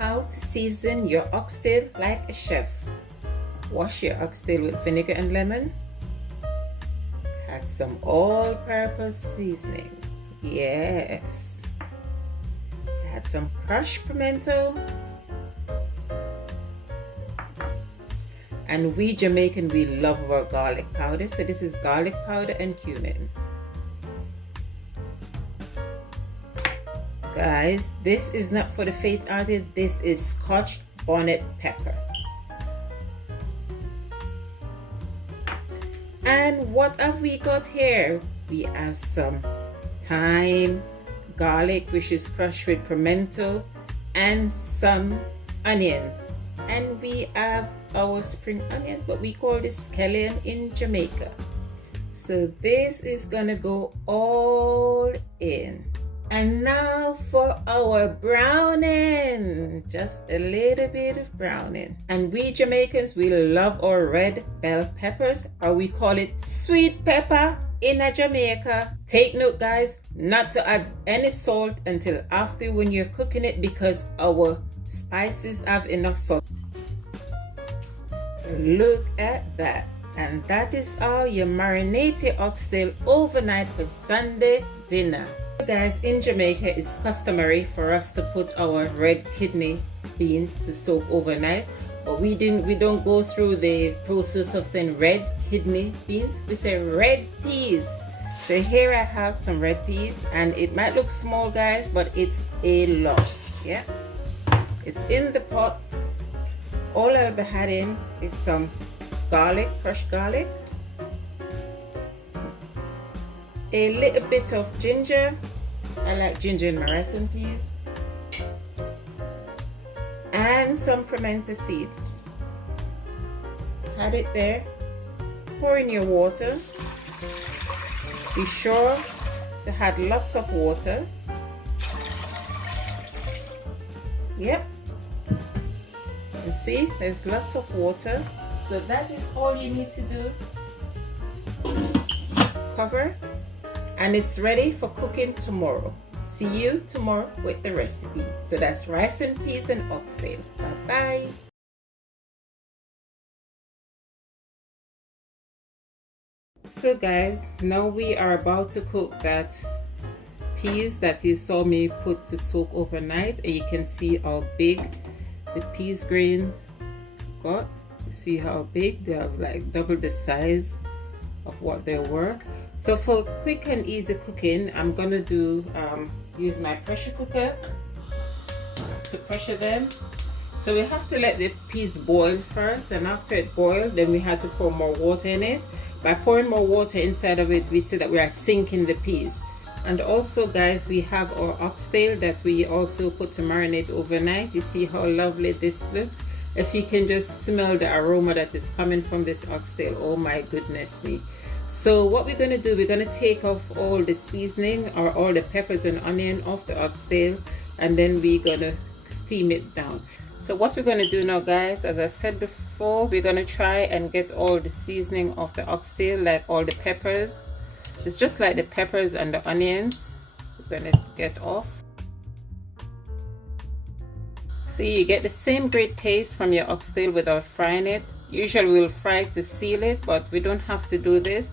How to season your oxtail like a chef. Wash your oxtail with vinegar and lemon. Add some all-purpose seasoning. Yes. Add some crushed pimento. And we Jamaican, we love our garlic powder. So this is garlic powder and cumin. Guys, this is not for the faint-hearted. This is scotch bonnet pepper. And what have we got here? We have some thyme, garlic, which is crushed with pimento, and some onions. And we have our spring onions, but we call this scallion in Jamaica. So this is gonna go all in. And now for our browning, just a little bit of browning. And we Jamaicans, we love our red bell peppers, or we call it sweet pepper in Jamaica. Take note guys, not to add any salt until after when you're cooking it, because our spices have enough salt. So look at that. And that is how you marinate your oxtail overnight for Sunday dinner. Guys, in Jamaica it's customary for us to put our red kidney beans to soak overnight, but we don't go through the process of saying red kidney beans. We say red peas. So here I have some red peas, and it might look small guys, but it's a lot. Yeah, it's in the pot. All I'll be adding is some garlic, crushed garlic, a little bit of ginger. I like ginger in my rice and peas, and some pimento seed. Add it there. Pour in your water. Be sure to add lots of water. Yep. And see, there's lots of water. So that is all you need to do. Cover. And it's ready for cooking tomorrow. See you tomorrow with the recipe. So that's rice and peas and oxtail. Bye-bye. So guys, now we are about to cook that peas that you saw me put to soak overnight. And you can see how big the peas grain got. You see how big? They have like double the size of what they were. So for quick and easy cooking, I'm gonna do use my pressure cooker to pressure them. So we have to let the peas boil first, and after it boiled, then we have to pour more water in it. By pouring more water inside of it, we see that we are sinking the peas. And also guys, we have our oxtail that we also put to marinate overnight. You see how lovely this looks? If you can just smell the aroma that is coming from this oxtail, oh my goodness me. So what we're going to do, we're going to take off all the seasoning or all the peppers and onion off the oxtail, and then we're going to steam it down. So what we're going to do now guys, as I said before, we're going to try and get all the seasoning off the oxtail, like all the peppers. It's just like the peppers and the onions we're going to get off. See, you get the same great taste from your oxtail without frying it. Usually we'll fry to seal it, but we don't have to do this.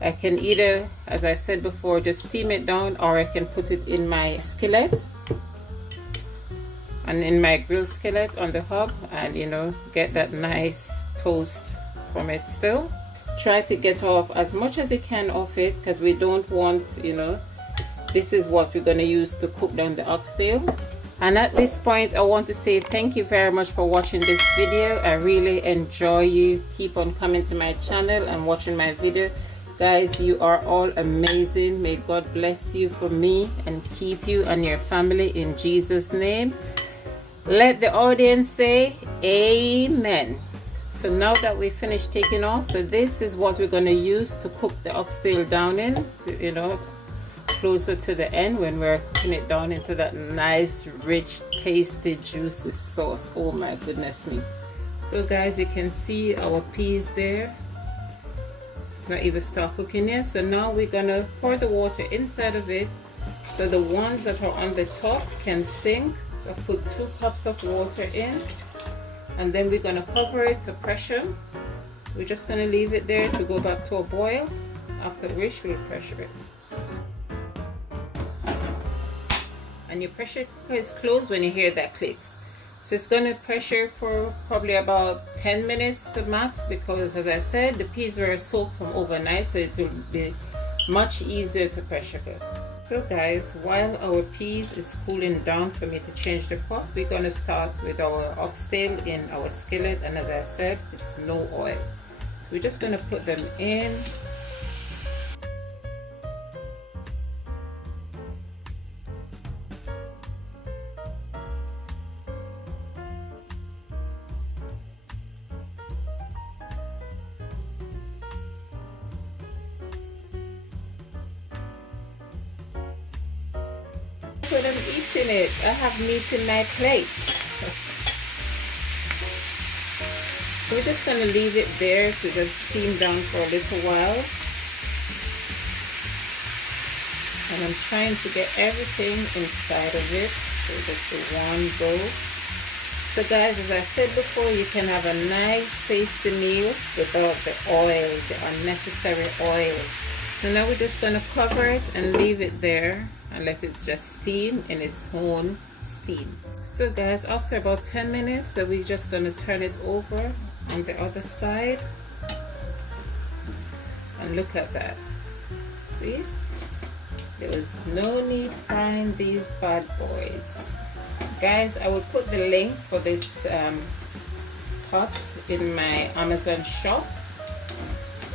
I can either, as I said before, just steam it down, or I can put it in my skillet and in my grill skillet on the hob, and you know, get that nice toast from it still. Try to get off as much as you can off it, because we don't want, you know, this is what we're going to use to cook down the oxtail. And at this point, I want to say thank you very much for watching this video. I really enjoy you. Keep on coming to my channel and watching my video. Guys, you are all amazing. May God bless you for me and keep you and your family in Jesus' name. Let the audience say amen. So now that we finished taking off, so this is what we're going to use to cook the oxtail down in, you know, closer to the end when we're cooking it down into that nice rich tasty juicy sauce. Oh my goodness me. So guys, you can see our peas there. It's not even start cooking yet. So now we're gonna pour the water inside of it, so the ones that are on the top can sink. So I put 2 cups of water in, and then we're going to cover it to pressure. We're just going to leave it there to go back to a boil, after which we'll pressure it. And your pressure cooker is closed when you hear that clicks. So it's going to pressure for probably about 10 minutes to max, because as I said, the peas were soaked from overnight, so it will be much easier to pressure cook. So guys, while our peas is cooling down for me to change the pot, we're going to start with our oxtail in our skillet, and as I said, it's no oil. We're just going to put them in. When I'm eating it, I have meat in my plate. So we're just going to leave it there to just steam down for a little while. And I'm trying to get everything inside of it, so just the one go. So guys, as I said before, you can have a nice tasty meal without the oil, the unnecessary oil. So now we're just going to cover it and leave it there and let it just steam in its own steam. So guys, after about 10 minutes, so we're just going to turn it over on the other side, and look at that. See, there was no need frying these bad boys. Guys, I will put the link for this pot in my Amazon shop.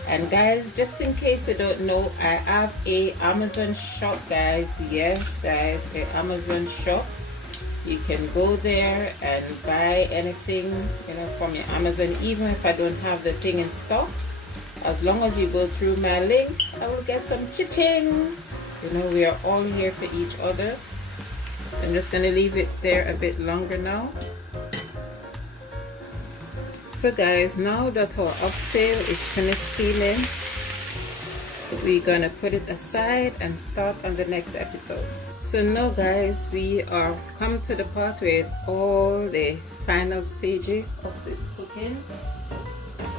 And guys, just in case you don't know, I have a Amazon shop, guys. Yes guys, a Amazon shop. You can go there and buy anything, you know, from your Amazon, even if I don't have the thing in stock. As long as you go through my link, I will get some cha-ching. You know, we are all here for each other. So I'm just going to leave it there a bit longer now. So guys, now that our oxtail is finished steaming, we're going to put it aside and start on the next episode. So now guys, we are come to the part where all the final stages of this cooking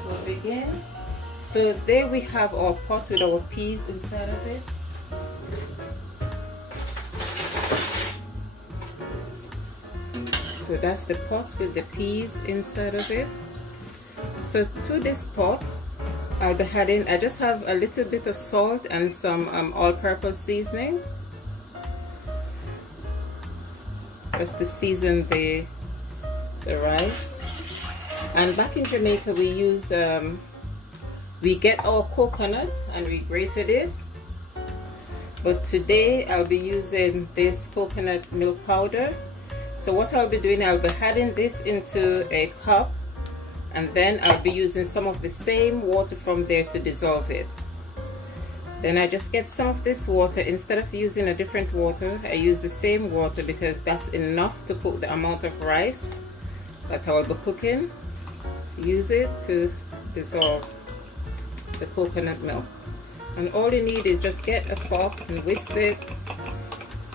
will begin. So there we have our pot with our peas inside of it. So that's the pot with the peas inside of it. So to this pot, I'll be adding, I just have a little bit of salt and some all-purpose seasoning, just to season the rice. And back in Jamaica, we use we get our coconut and we grated it, but today I'll be using this coconut milk powder. So what I'll be doing, I'll be adding this into a cup, and then I'll be using some of the same water from there to dissolve it. Then I just get some of this water. Instead of using a different water, I use the same water because that's enough to cook the amount of rice that I will be cooking. Use it to dissolve the coconut milk. And all you need is just get a fork and whisk it.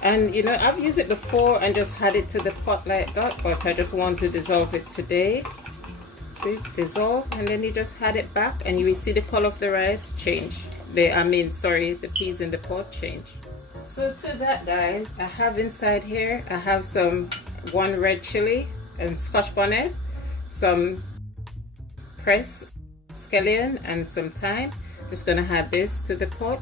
And you know, I've used it before and just had it to the pot like that, but I just want to dissolve it today. See, dissolve, and then you just add it back and you will see the color of the rice change. The peas in the pot change. So to that guys, I have inside here, I have one red chili and scotch bonnet, some pressed scallion and some thyme. Just gonna add this to the pot.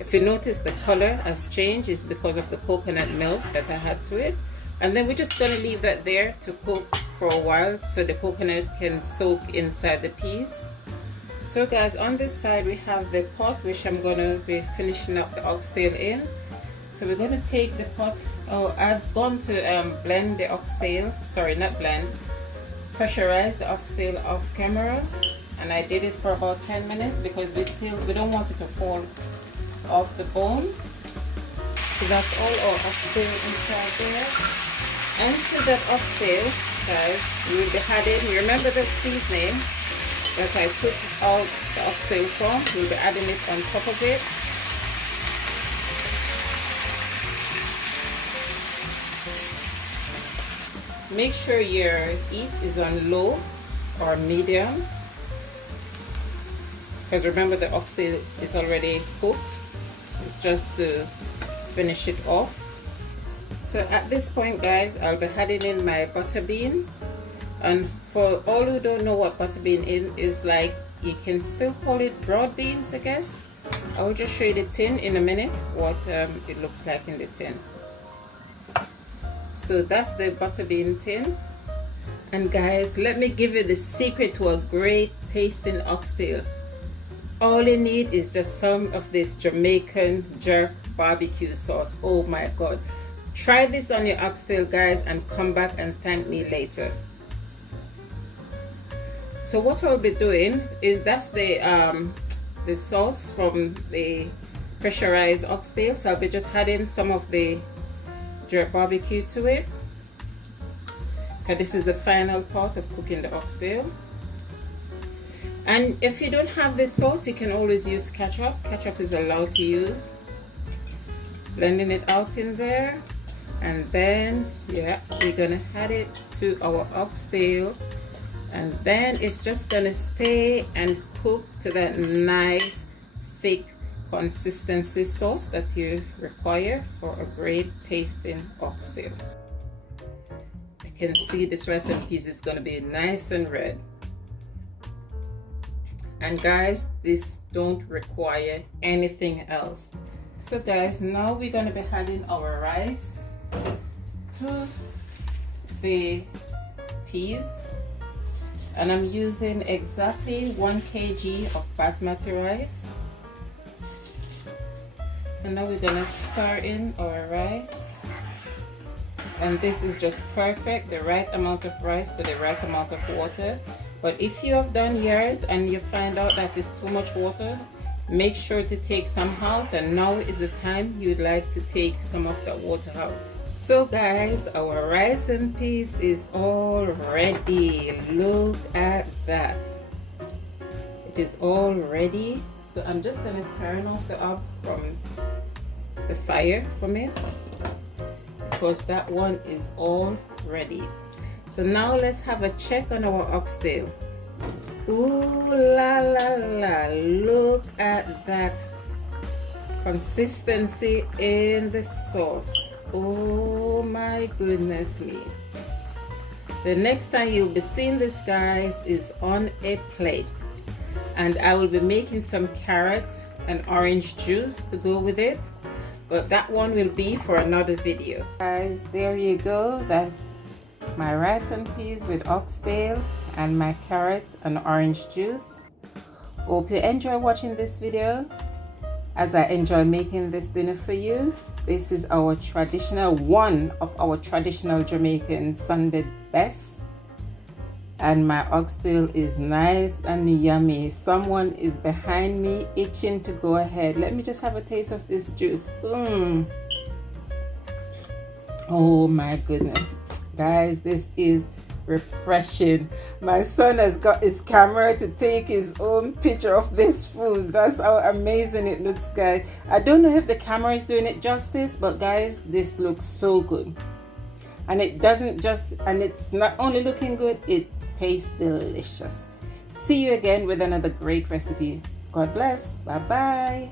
If you notice the color has changed, it's because of the coconut milk that I had to it. And then we're just going to leave that there to cook for a while so the coconut can soak inside the peas. So guys, on this side we have the pot which I'm going to be finishing up the oxtail in. So we're going to take the pot. Oh, I've gone to blend the oxtail, sorry, not blend, pressurize the oxtail off camera, and I did it for about 10 minutes because we don't want it to fall off the bone. So that's all our oxtail inside there. And to that oxtail, guys, we will be adding, remember the seasoning that I took out the oxtail from, we'll be adding it on top of it. make sure your heat is on low or medium, because remember the oxtail is already cooked. It's just to finish it off. So at this point, guys, I'll be adding in my butter beans. And for all who don't know what butter bean is like, you can still call it broad beans, I guess. I will just show you the tin in a minute, what it looks like in the tin. So that's the butter bean tin. And guys, let me give you the secret to a great tasting oxtail. All you need is just some of this Jamaican jerk barbecue sauce. Oh my God. Try this on your oxtail, guys, and come back and thank me later. So what I'll be doing is, that's the sauce from the pressurized oxtail. So I'll be just adding some of the jerk barbecue to it. And this is the final part of cooking the oxtail. And if you don't have this sauce, you can always use ketchup. Ketchup is allowed to use. Blending it out in there. And then, yeah, we're gonna add it to our oxtail. And then it's just gonna stay and cook to that nice, thick consistency sauce that you require for a great tasting oxtail. You can see this rice and peas is gonna be nice and red. And guys, this don't require anything else. So guys, now we're gonna be adding our rice to the peas. And I'm using exactly 1 kg of basmati rice. So now we're gonna stir in our rice. And this is just perfect, the right amount of rice to the right amount of water. But if you have done yours and you find out that it's too much water, make sure to take some out, and now is the time you'd like to take some of that water out. So guys, our rice and peas is all ready. Look at that. It is all ready. So I'm just going to turn off the oven from the fire from it, because that one is all ready. So now let's have a check on our oxtail. Ooh la la la, look at that consistency in the sauce. Oh my goodness me. The next time you'll be seeing this, guys, is on a plate. And I will be making some carrots and orange juice to go with it, but that one will be for another video. Guys, there you go. That's my rice and peas with oxtail and my carrots and orange juice. Hope you enjoy watching this video as I enjoy making this dinner for you. This is our traditional, one of our traditional Jamaican Sunday best. And my oxtail is nice and yummy. Someone is behind me itching to go ahead. Let me just have a taste of this juice. Oh my goodness. Guys, this is refreshing. My son has got his camera to take his own picture of this food. That's how amazing it looks, guys. I don't know if the camera is doing it justice, but guys, this looks so good. And it doesn't just, and it's not only looking good, it tastes delicious. See you again with another great recipe. God bless. Bye bye.